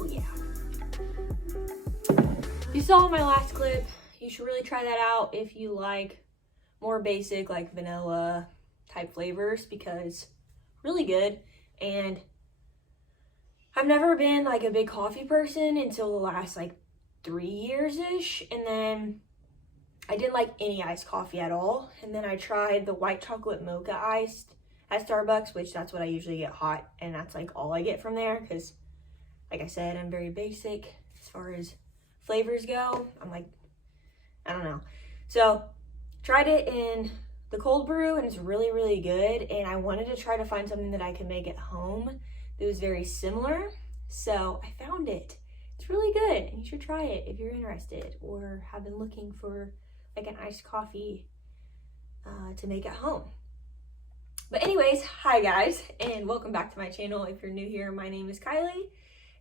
So yeah. You saw my last clip. You should really try that out if you like more basic, like vanilla type flavors, because really good. And I've never been like a big coffee person until the last like 3 years-ish. And then I didn't like any iced coffee at all. And then I tried the white chocolate mocha iced at Starbucks, which that's what I usually get hot. And that's like all I get from there because, like I said, I'm very basic as far as flavors go. I'm like, I don't know. So tried it in the cold brew and it's really, really good. And I wanted to try to find something that I could make at home that was very similar. So I found it. It's really good and you should try it if you're interested or have been looking for like an iced coffee to make at home. But anyways, hi guys, and welcome back to my channel. If you're new here, my name is Kylie,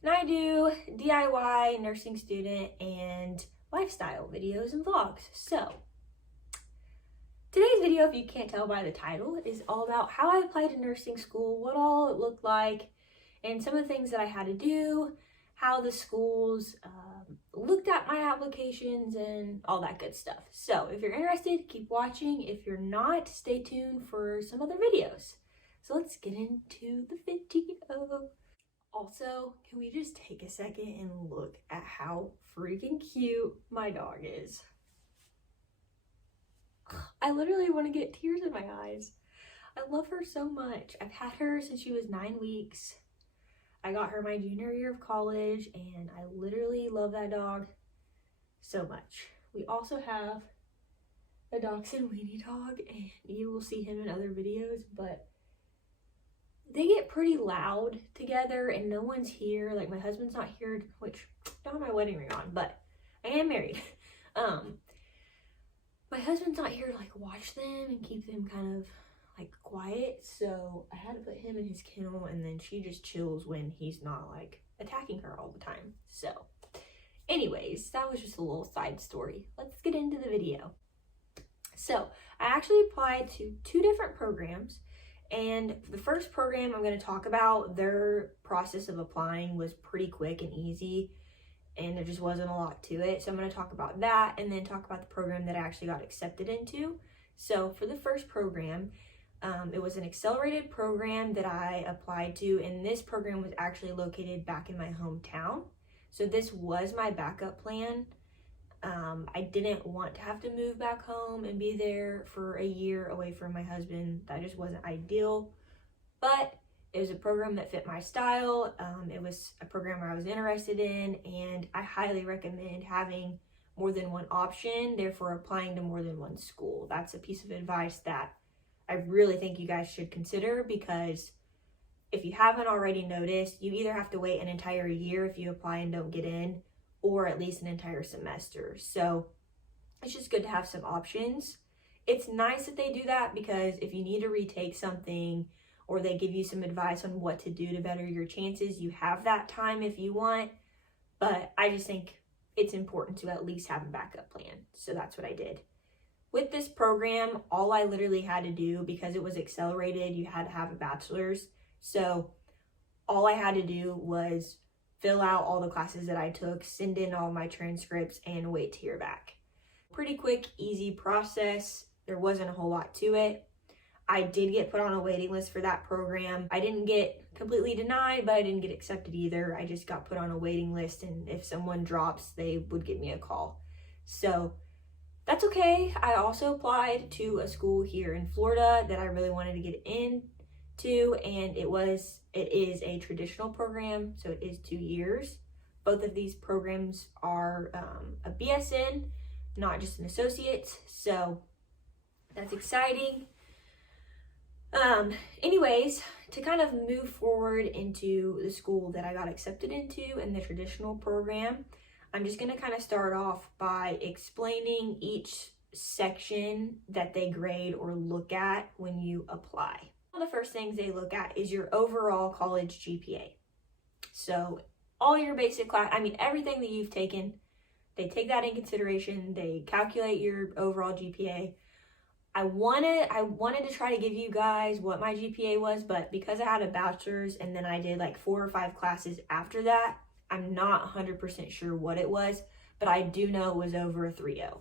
and I do DIY, nursing student, and lifestyle videos and vlogs. So, today's video, if you can't tell by the title, is all about how I applied to nursing school, what all it looked like, and some of the things that I had to do, how the schools looked at my applications, and all that good stuff. So if you're interested, keep watching. If you're not, stay tuned for some other videos. So let's get into the video. Also, can we just take a second and look at how freaking cute my dog is? I literally want to get tears in my eyes. I love her so much. I've had her since she was 9 weeks. I got her my junior year of college, and I literally love that dog so much. We also have a dachshund weenie dog, and you will see him in other videos, but they get pretty loud together, and no one's here. Like, my husband's not here, which I don't have my wedding ring on, but I am married. My husband's not here to, like, watch them and keep them kind of like quiet, so I had to put him in his kennel, and then she just chills when he's not like attacking her all the time. So anyways, that was just a little side story. Let's get into the video. So I actually applied to 2 different programs, and the first program I'm going to talk about, their process of applying was pretty quick and easy, and there just wasn't a lot to it. So I'm going to talk about that and then talk about the program that I actually got accepted into. So for the first program, it was an accelerated program that I applied to, and this program was actually located back in my hometown. So this was my backup plan. I didn't want to have to move back home and be there for a year away from my husband. That just wasn't ideal, but it was a program that fit my style. It was a program I was interested in, and I highly recommend having more than one option, therefore applying to more than one school. That's a piece of advice that I really think you guys should consider, because if you haven't already noticed, you either have to wait an entire year if you apply and don't get in, or at least an entire semester. So it's just good to have some options. It's nice that they do that, because if you need to retake something or they give you some advice on what to do to better your chances, you have that time if you want. But I just think it's important to at least have a backup plan. So that's what I did. With this program, all I literally had to do, because it was accelerated, you had to have a bachelor's. So all I had to do was fill out all the classes that I took, send in all my transcripts, and wait to hear back. Pretty quick, easy process. There wasn't a whole lot to it. I did get put on a waiting list for that program. I didn't get completely denied, but I didn't get accepted either. I just got put on a waiting list, and if someone drops, they would give me a call. So that's okay. I also applied to a school here in Florida that I really wanted to get into, and it is a traditional program, so it is 2 years. Both of these programs are a BSN, not just an associate, so that's exciting. Anyways, to kind of move forward into the school that I got accepted into in the traditional program, I'm just going to kind of start off by explaining each section that they grade or look at when you apply. One of the first things they look at is your overall college GPA. So all your basic class, everything that you've taken, they take that in consideration. They calculate your overall GPA. I wanted to try to give you guys what my GPA was, but because I had a bachelor's and then I did like 4 or 5 classes after that, I'm not 100% sure what it was, but I do know it was over a 3.0.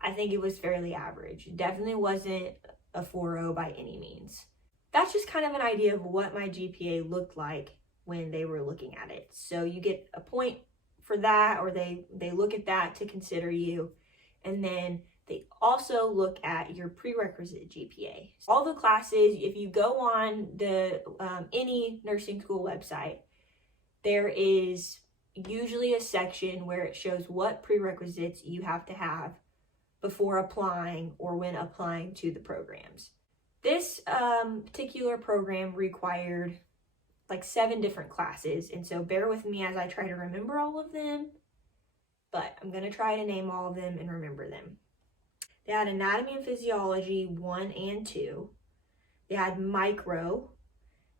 I think it was fairly average. It definitely wasn't a 4.0 by any means. That's just kind of an idea of what my GPA looked like when they were looking at it. So you get a point for that, or they look at that to consider you. And then they also look at your prerequisite GPA. All the classes, if you go on the any nursing school website, there is usually a section where it shows what prerequisites you have to have before applying or when applying to the programs. This particular program required like 7 different classes, and so bear with me as I try to remember all of them, but I'm going to try to name all of them and remember them. They had Anatomy and Physiology 1 and 2. They had Micro.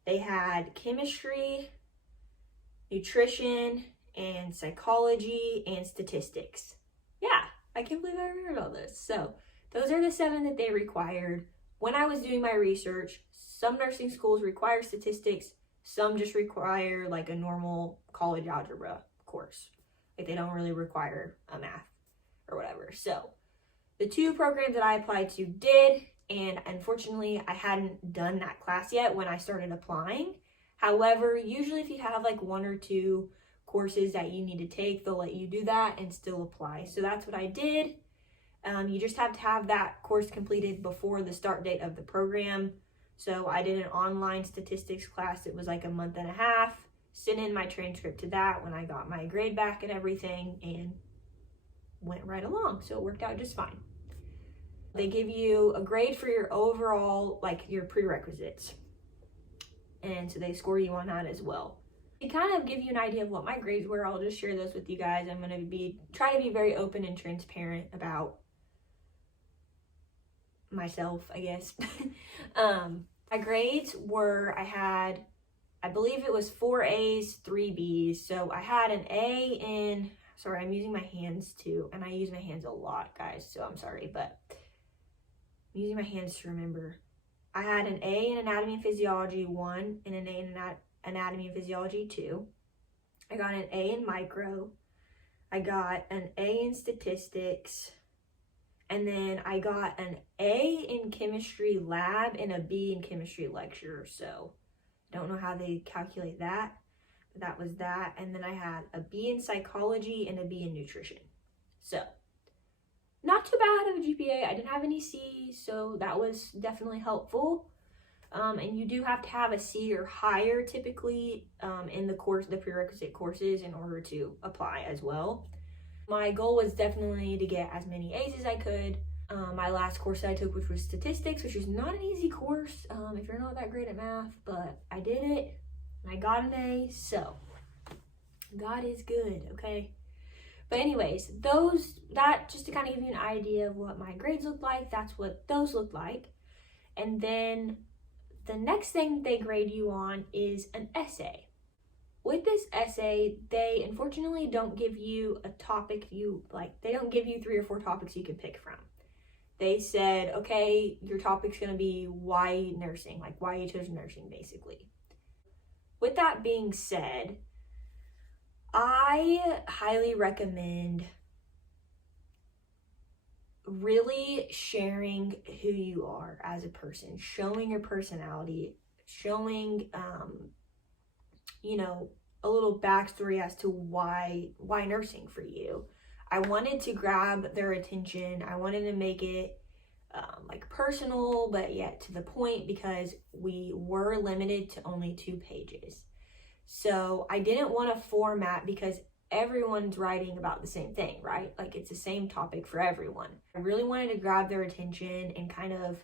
They had Chemistry, Nutrition, and Psychology, and Statistics. Yeah, I can't believe I remembered all this. So those are the 7 that they required. When I was doing my research, some nursing schools require statistics, some just require like a normal college algebra course. Like they don't really require a math or whatever. So the 2 programs that I applied to did, and unfortunately I hadn't done that class yet when I started applying. However, usually if you have like 1 or 2 courses that you need to take, they'll let you do that and still apply. So that's what I did. You just have to have that course completed before the start date of the program. So I did an online statistics class. It was like a month and a half. Sent in my transcript to that when I got my grade back and everything, and went right along. So it worked out just fine. They give you a grade for your overall, like your prerequisites. And so they score you on that as well. To kind of give you an idea of what my grades were, I'll just share those with you guys. I'm going to try to be very open and transparent about myself, I guess. My grades were, I believe it was 4 A's, 3 B's. So I had an A in, sorry, I'm using my hands too, and I use my hands a lot, guys, so I'm sorry, but I'm using my hands to remember. I had an A in Anatomy and Physiology 1 and an A in Anatomy and Physiology 2. I got an A in Micro. I got an A in Statistics. And then I got an A in Chemistry Lab and a B in Chemistry Lecture. So I don't know how they calculate that, but that was that. And then I had a B in Psychology and a B in Nutrition. So not too bad of a GPA. I didn't have any C's, so that was definitely helpful. And you do have to have a C or higher typically in the prerequisite courses in order to apply as well. My goal was definitely to get as many A's as I could. My last course that I took, which was statistics, which is not an easy course if you're not that great at math, but I did it and I got an A, so God is good, okay? But anyways, that just to kind of give you an idea of what my grades looked like, that's what those looked like. And then the next thing they grade you on is an essay. With this essay, they unfortunately don't give you a topic they don't give you 3 or 4 topics you can pick from. They said, okay, your topic's gonna be why nursing, like why you chose nursing, basically. With that being said, I highly recommend really sharing who you are as a person, showing your personality, showing a little backstory as to why nursing for you. I wanted to grab their attention. I wanted to make it personal, but yet to the point, because we were limited to only 2 pages. So I didn't want to format, because everyone's writing about the same thing, right? Like it's the same topic for everyone. I really wanted to grab their attention and kind of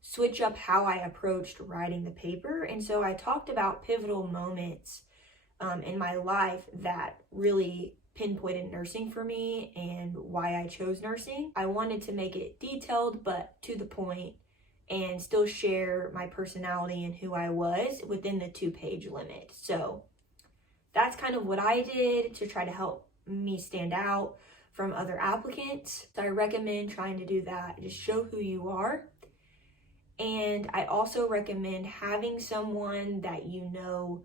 switch up how I approached writing the paper. And so I talked about pivotal moments in my life that really pinpointed nursing for me and why I chose nursing. I wanted to make it detailed but to the point, and still share my personality and who I was within the 2-page limit. So that's kind of what I did to try to help me stand out from other applicants. So I recommend trying to do that. Just show who you are. And I also recommend having someone that you know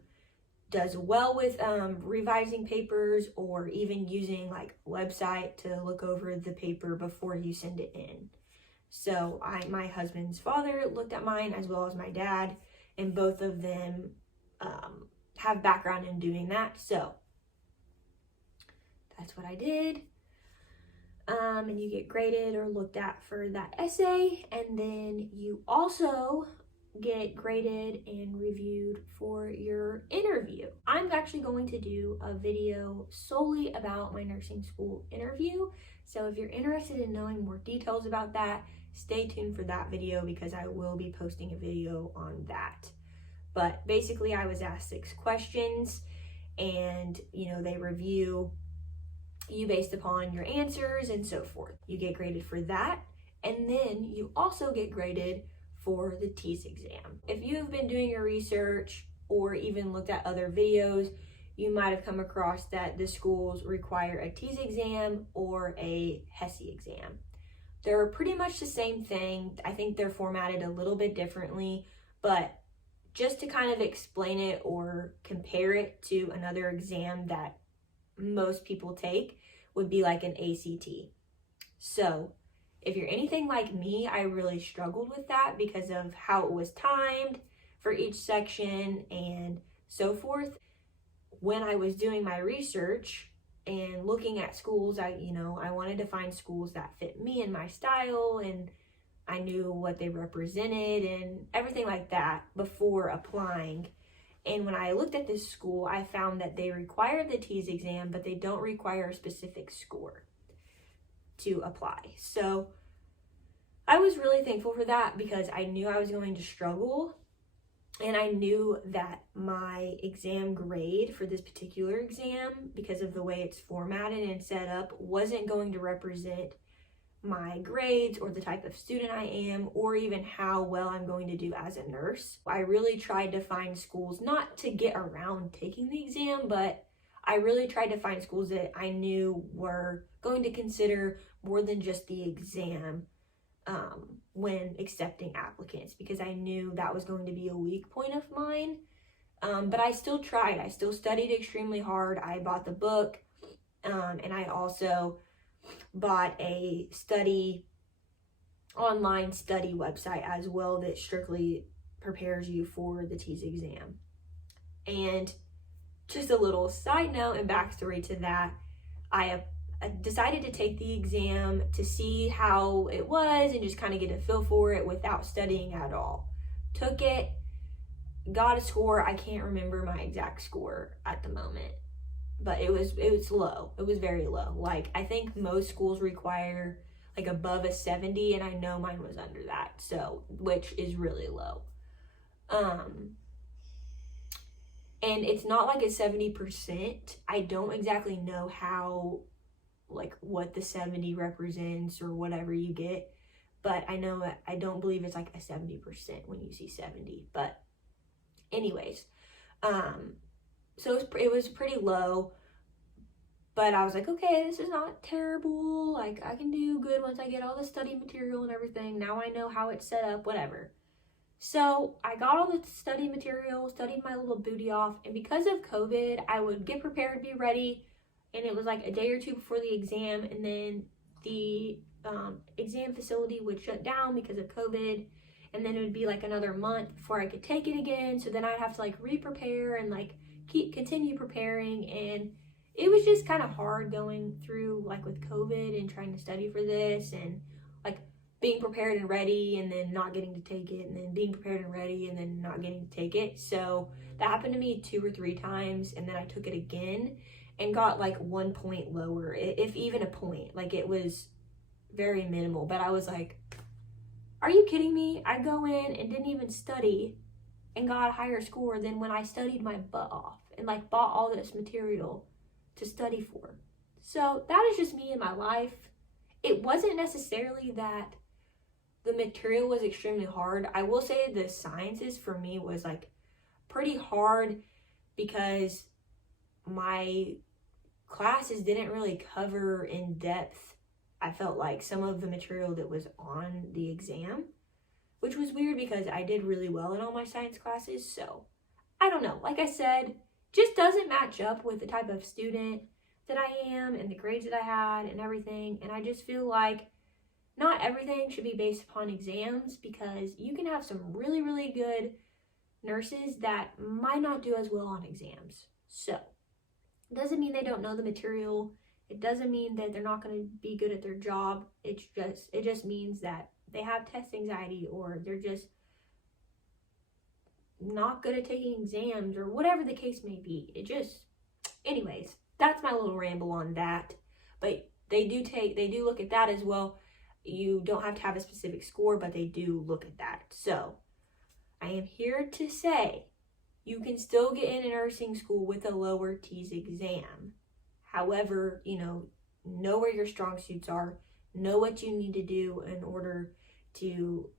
does well with revising papers or even using like a website to look over the paper before you send it in. So my husband's father looked at mine as well as my dad, and both of them have background in doing that. So that's what I did. And you get graded or looked at for that essay, and then you also get graded and reviewed for your interview. I'm actually going to do a video solely about my nursing school interview. So if you're interested in knowing more details about that, stay tuned for that video because I will be posting a video on that. But basically I was asked 6 questions, and they review you based upon your answers and so forth. You get graded for that, and then you also get graded for the TEAS exam. If you've been doing your research or even looked at other videos, you might have come across that the schools require a TEAS exam or a HESI exam. They're pretty much the same thing. I think they're formatted a little bit differently, but just to kind of explain it or compare it to another exam that most people take would be like an ACT. So if you're anything like me, I really struggled with that because of how it was timed for each section and so forth. When I was doing my research and looking at schools, I wanted to find schools that fit me and my style, and I knew what they represented and everything like that before applying. And when I looked at this school, I found that they require the TEAS exam, but they don't require a specific score to apply. So I was really thankful for that because I knew I was going to struggle, and I knew that my exam grade for this particular exam, because of the way it's formatted and set up, wasn't going to represent my grades or the type of student I am, or even how well I'm going to do as a nurse. I really tried to find schools, not to get around taking the exam, but I really tried to find schools that I knew were going to consider more than just the exam when accepting applicants, because I knew that was going to be a weak point of mine. But I still tried. I still studied extremely hard. I bought the book, and I also bought a online study website as well that strictly prepares you for the TEAS exam. And just a little side note and backstory to that, I decided to take the exam to see how it was and just kind of get a feel for it without studying at all. Took it, got a score. I can't remember my exact score at the moment, but it was low. It was very low. Like, I think most schools require like above a 70, and I know mine was under that, so, which is really low. And it's not like a 70%. I don't exactly know how, like, what the 70 represents or whatever you get, but I know, I don't believe it's like a 70% when you see 70, but anyways, so it was pretty low, but I was like, okay, this is not terrible, like, I can do good once I get all the study material and everything. Now I know how it's set up, whatever. So I got all the study material, studied my little booty off, and because of COVID, I would get prepared, be ready, and it was like a day or two before the exam, and then the exam facility would shut down because of COVID, and then it would be like another month before I could take it again, so then I'd have to like re-prepare and like continue preparing, and it was just kind of hard going through like with COVID and trying to study for this, and like being prepared and ready and then not getting to take it, and then being prepared and ready and then not getting to take it. So that happened to me 2 or 3 times, and then I took it again and got like 1 point lower, if even a point. Like, it was very minimal, but I was like, are you kidding me? I go in and didn't even study and got a higher score than when I studied my butt off and like bought all this material to study for. So that is just me in my life. It wasn't necessarily that the material was extremely hard. I will say the sciences for me was like pretty hard because my classes didn't really cover in depth, I felt like, some of the material that was on the exam, which was weird because I did really well in all my science classes. So I don't know, like I said, just doesn't match up with the type of student that I am and the grades that I had and everything. And I just feel like not everything should be based upon exams, because you can have some really, really good nurses that might not do as well on exams. So it doesn't mean they don't know the material. It doesn't mean that they're not going to be good at their job. It just means that they have test anxiety, or they're just not good at taking exams, or whatever the case may be. Anyways, that's my little ramble on that. But they do look at that as well. You don't have to have a specific score, but they do look at that. So I am here to say you can still get into nursing school with a lower TEAS exam. However, know where your strong suits are, know what you need to do in order to,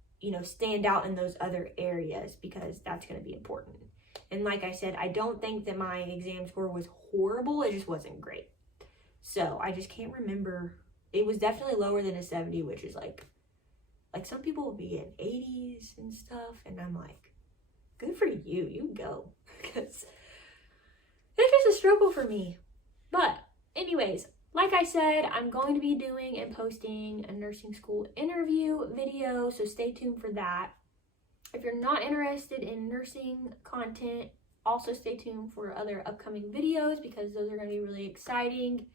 stand out in those other areas, because that's going to be important. And like I said, I don't think that my exam score was horrible. It just wasn't great. So I just can't remember. It was definitely lower than a 70, which is like some people will be in 80s and stuff. And I'm like, good for you. You go. Because it's just a struggle for me. But anyways, like I said, I'm going to be doing and posting a nursing school interview video, so stay tuned for that. If you're not interested in nursing content, also stay tuned for other upcoming videos, because those are going to be really exciting.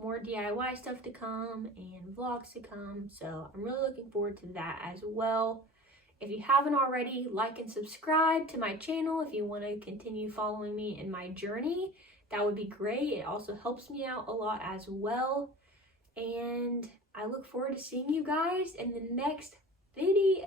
More DIY stuff to come and vlogs to come, so I'm really looking forward to that as well. If you haven't already, like and subscribe to my channel if you want to continue following me in my journey. That would be great. It also helps me out a lot as well. And I look forward to seeing you guys in the next video.